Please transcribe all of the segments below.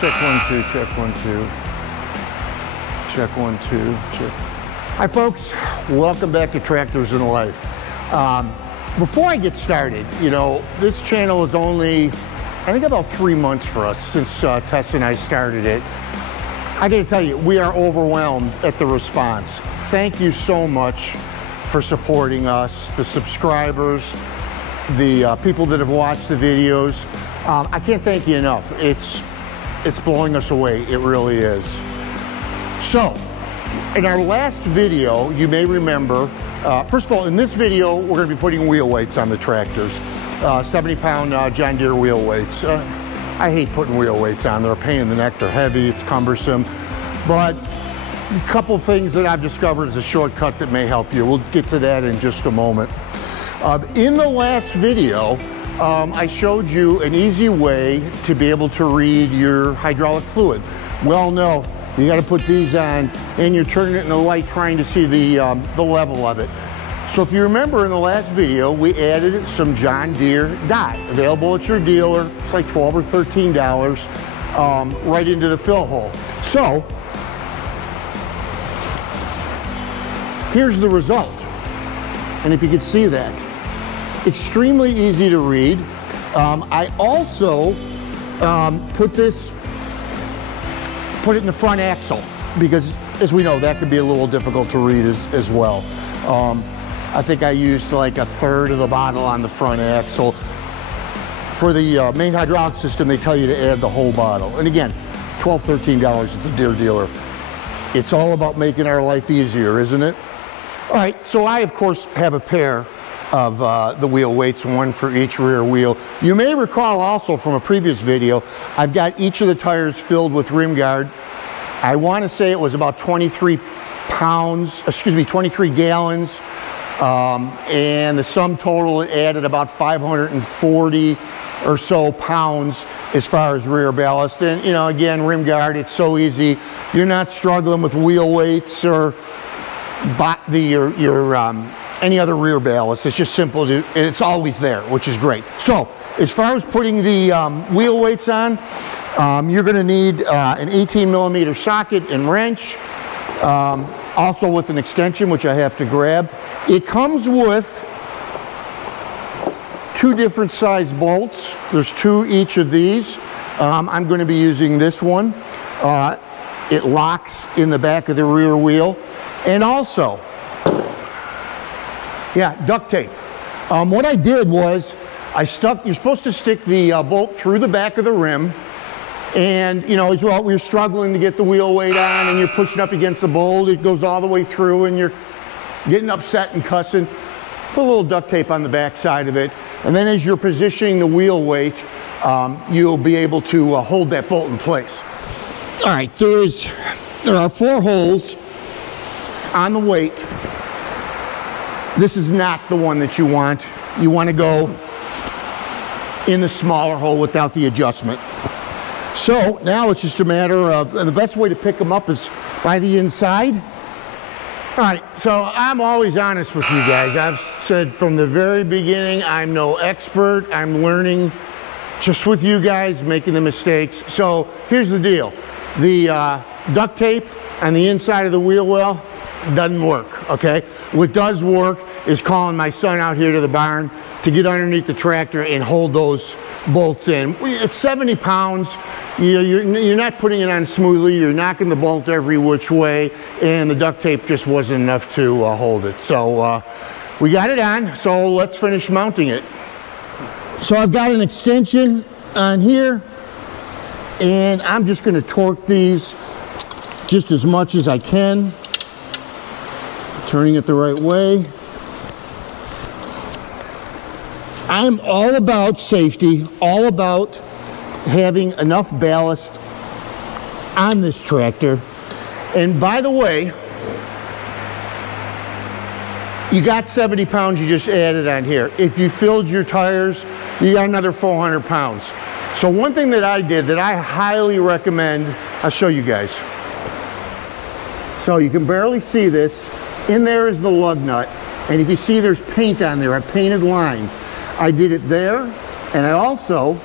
Check 1, 2, check 1, 2. Check 1, 2, check. Hi folks, welcome back to Tractors in Life. Before I get started, you know, this channel is only, I think about 3 months for us since Tess and I started it. I gotta tell you, we are overwhelmed at the response. Thank you so much for supporting us, the subscribers, the people that have watched the videos. I can't thank you enough. It's blowing us away, it really is. So, in our last video, you may remember, first of all, in this video, we're gonna be putting wheel weights on the tractors. 70-pound John Deere wheel weights. I hate putting wheel weights on. They're a pain in the neck, they're heavy, it's cumbersome. But a couple things that I've discovered is a shortcut that may help you. We'll get to that in just a moment. In the last video, I showed you an easy way to be able to read your hydraulic fluid. Well, no, you got to put these on and you're turning it in the light trying to see the level of it. So if you remember in the last video, we added some John Deere dye, available at your dealer. It's like $12 or $13 right into the fill hole. So here's the result. And if you could see that, extremely easy to read. I also put it in the front axle because, as we know, that could be a little difficult to read as well. I think I used like 1/3 of the bottle on the front axle. For the main hydraulic system, they tell you to add the whole bottle. And again, $12, $13 at the Deere dealer. It's all about making our life easier, isn't it? All right, so I, of course, have a pair of the wheel weights, one for each rear wheel. You may recall also from a previous video, I've got each of the tires filled with rim guard. I want to say it was about 23 gallons, and the sum total added about 540 or so pounds as far as rear ballast. And you know, again, rim guard, it's so easy. You're not struggling with wheel weights or any other rear ballast. It's just simple to, and it's always there, which is great. So as far as putting the wheel weights on, you're going to need an 18mm socket and wrench, also with an extension, which I have to grab. It comes with 2 different size bolts. There's 2 each of these. I'm going to be using this one. It locks in the back of the rear wheel. And also, yeah, duct tape. What I did was you're supposed to stick the bolt through the back of the rim, and you know, as well, you're struggling to get the wheel weight on and you're pushing up against the bolt, it goes all the way through and you're getting upset and cussing. Put a little duct tape on the back side of it, and then as you're positioning the wheel weight, you'll be able to hold that bolt in place. All right, there are 4 holes on the weight. This is not the one that you want. You want to go in the smaller hole without the adjustment. So now it's just a matter of, and the best way to pick them up is by the inside. All right, so I'm always honest with you guys. I've said from the very beginning, I'm no expert. I'm learning just with you guys, making the mistakes. So here's the deal. The duct tape on the inside of the wheel well doesn't work, okay? What does work is calling my son out here to the barn to get underneath the tractor and hold those bolts in. It's 70 pounds. You're not putting it on smoothly. You're knocking the bolt every which way, and the duct tape just wasn't enough to hold it. So we got it on, so let's finish mounting it. So I've got an extension on here, and I'm just going to torque these just as much as I can. Turning it the right way. I'm all about safety, all about having enough ballast on this tractor. And by the way, you got 70 pounds you just added on here. If you filled your tires, you got another 400 pounds. So one thing that I did that I highly recommend, I'll show you guys. So you can barely see this. In there is the lug nut, and if you see there's paint on there, a painted line. I did it there, and I also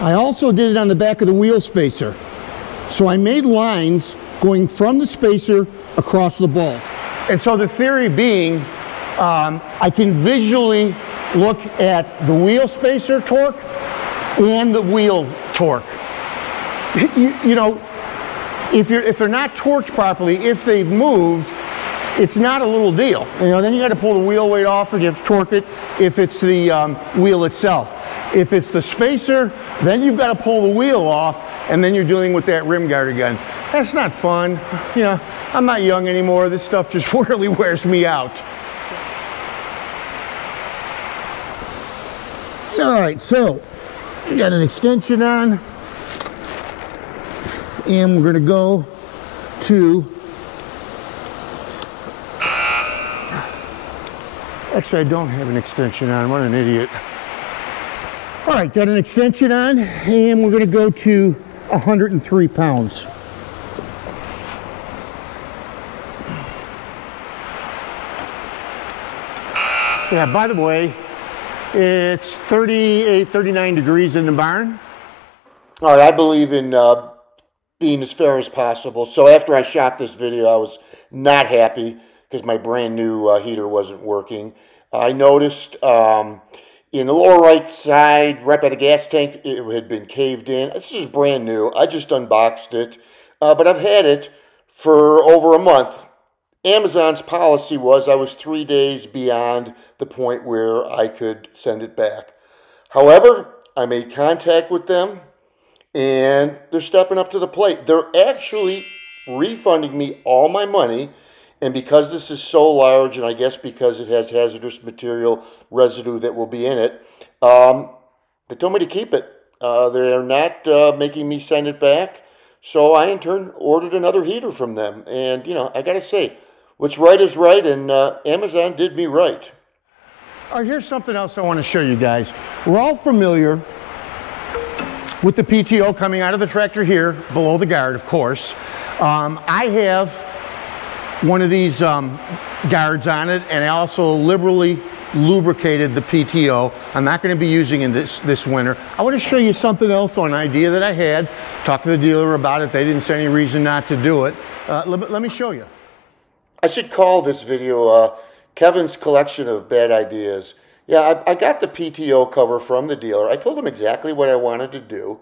I also did it on the back of the wheel spacer. So I made lines going from the spacer across the bolt. And so the theory being, I can visually look at the wheel spacer torque and the wheel torque. You know, if they're not torqued properly, if they've moved, it's not a little deal. You know, then you got to pull the wheel weight off and you have to torque it if it's the wheel itself. If it's the spacer, then you've got to pull the wheel off, and then you're dealing with that rim guard again. That's not fun. You know, I'm not young anymore. This stuff just really wears me out. All right, so we got an extension on, and we're going to go to, actually I don't have an extension on, what an idiot. All right, got an extension on, and we're going to go to 103 pounds. Yeah, by the way, it's 38, 39 degrees in the barn. All right, I believe in being as fair as possible. So after I shot this video, I was not happy because my brand new heater wasn't working. I noticed in the lower right side, right by the gas tank, it had been caved in. This is brand new. I just unboxed it, but I've had it for over a month. Amazon's policy was I was 3 days beyond the point where I could send it back. However, I made contact with them, and they're stepping up to the plate. They're actually refunding me all my money, and because this is so large, and I guess because it has hazardous material residue that will be in it, they told me to keep it. They're not making me send it back, so I in turn ordered another heater from them. And, you know, I got to say, what's right is right, and Amazon did me right. All right, here's something else I want to show you guys. We're all familiar with the PTO coming out of the tractor here, below the guard, of course. I have one of these guards on it, and I also liberally lubricated the PTO. I'm not going to be using it this winter. I want to show you something else, on an idea that I had. Talked to the dealer about it. They didn't see any reason not to do it. Let me show you. I should call this video Kevin's collection of bad ideas. Yeah, I got the PTO cover from the dealer. I told him exactly what I wanted to do,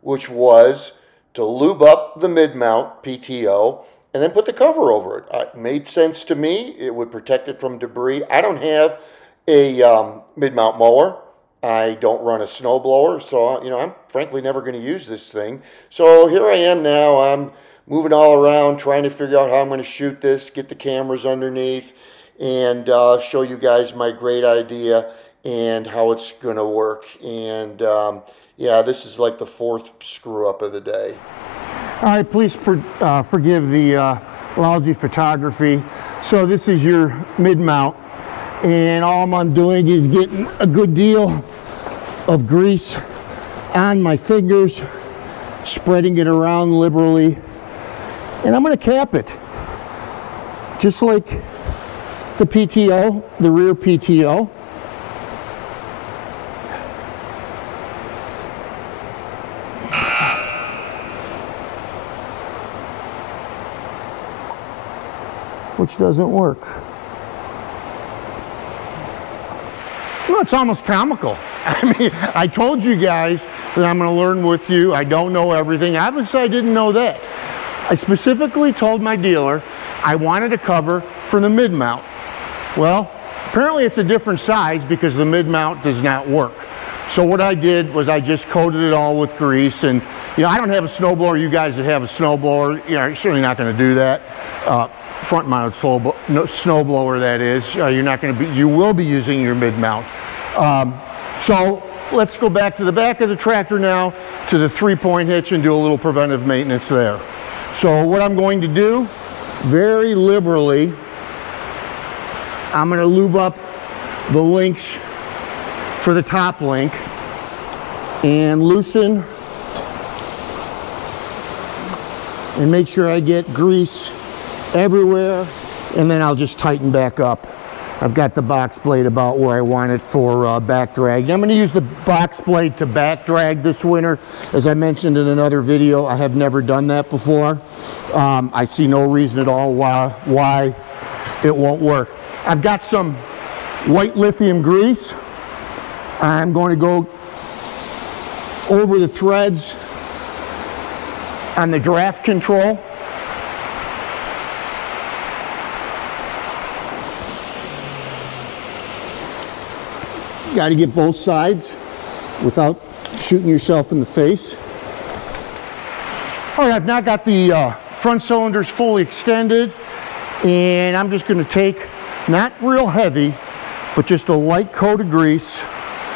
which was to lube up the mid-mount PTO and then put the cover over it. It made sense to me. It would protect it from debris. I don't have a mid-mount mower. I don't run a snowblower, so you know, I'm frankly never going to use this thing. So here I am now. I'm moving all around, trying to figure out how I'm going to shoot this, get the cameras underneath, and show you guys my great idea and how it's going to work. And yeah, this is like the fourth screw up of the day. All right, please forgive the lousy photography. So this is your mid-mount, and all I'm doing is getting a good deal of grease on my fingers, spreading it around liberally, and I'm going to cap it just like the PTO, the rear PTO. Which doesn't work. Well, it's almost comical. I mean, I told you guys that I'm going to learn with you. I don't know everything. Obviously, I didn't know that. I specifically told my dealer I wanted a cover for the mid-mount. Well, apparently it's a different size because the mid-mount does not work. So what I did was I just coated it all with grease. And, you know, I don't have a snowblower. You guys that have a snowblower, you know, you're certainly not going to do that. Front-mounted snowblower, that is. You're not going to be. You will be using your mid-mount. So let's go back to the back of the tractor now, to the three-point hitch, and do a little preventive maintenance there. So what I'm going to do, very liberally, I'm going to lube up the links for the top link and loosen and make sure I get grease everywhere, and then I'll just tighten back up. I've got the box blade about where I want it for back drag. I'm going to use the box blade to back drag this winter. As I mentioned in another video, I have never done that before. I see no reason at all why it won't work. I've got some white lithium grease. I'm going to go over the threads on the draft control. Got to get both sides without shooting yourself in the face. All right, I've now got the front cylinders fully extended, and I'm just going to take, not real heavy, but just a light coat of grease.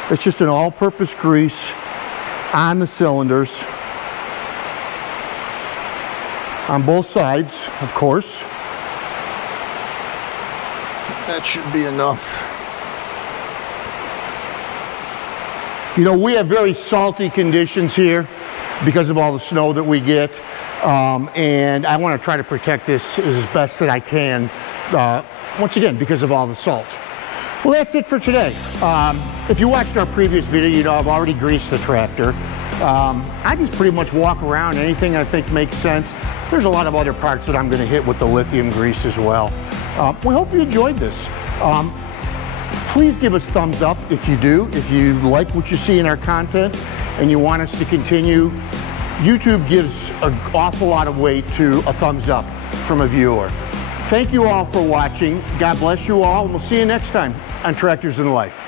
It's just an all-purpose grease on the cylinders, on both sides, of course. That should be enough. You know, we have very salty conditions here because of all the snow that we get, and I want to try to protect this as best that I can, once again, because of all the salt. Well, that's it for today. If you watched our previous video, you know I've already greased the tractor. I just pretty much walk around anything I think makes sense. There's a lot of other parts that I'm going to hit with the lithium grease as well. We hope you enjoyed this. Please give us thumbs up if you do. If you like what you see in our content and you want us to continue, YouTube gives an awful lot of weight to a thumbs up from a viewer. Thank you all for watching. God bless you all, and we'll see you next time on Tractors in Life.